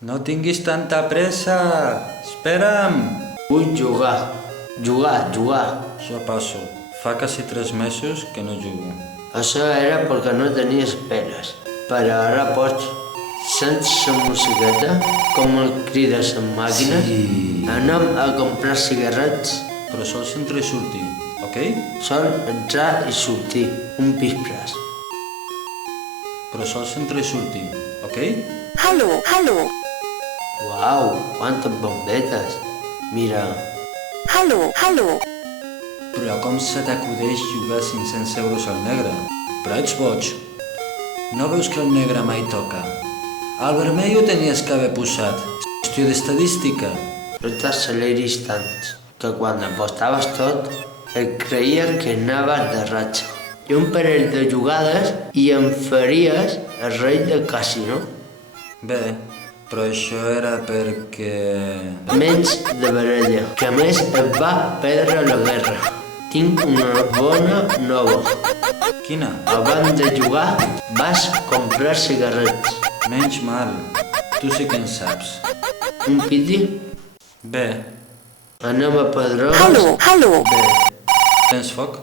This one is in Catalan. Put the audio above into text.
No tinguis tanta pressa. Espera'm. Vull jugar. Jugar. Jo passo. Fa quasi 3 mesos que no jugo. Això era perquè no tenies peres. Però ara pots. Sents la musiqueta? Com el crides en màquina? Sí. Anem a comprar cigarrets. Però sols entrar i sortir, ok? Sol entrar i sortir. Un pispres. Però sols entrar i sortir, ok? Hallo. Uau, quantes bombetes. Mira. Hallo. Però com se t'acudeix jugar 500 euros al negre? Però ets boig. No veus que el negre mai toca? Al vermell ho tenies que haver posat. Qüestió d'estadística. No t'acceleris tant, que quan apostaves tot, et creia que anaves de ratxa. I un parell de jugades i em faries el rei del casino. Bé, però això era perquè... Menys de baralla, que a més et va perdre la guerra. Tinc una bona nova. Quina? Abans de jugar vas comprar cigarrets. Menys mal. Tu sí que en saps. Un piti? Bé, Anem a Pedroles? Hallo. bé. Tens foc?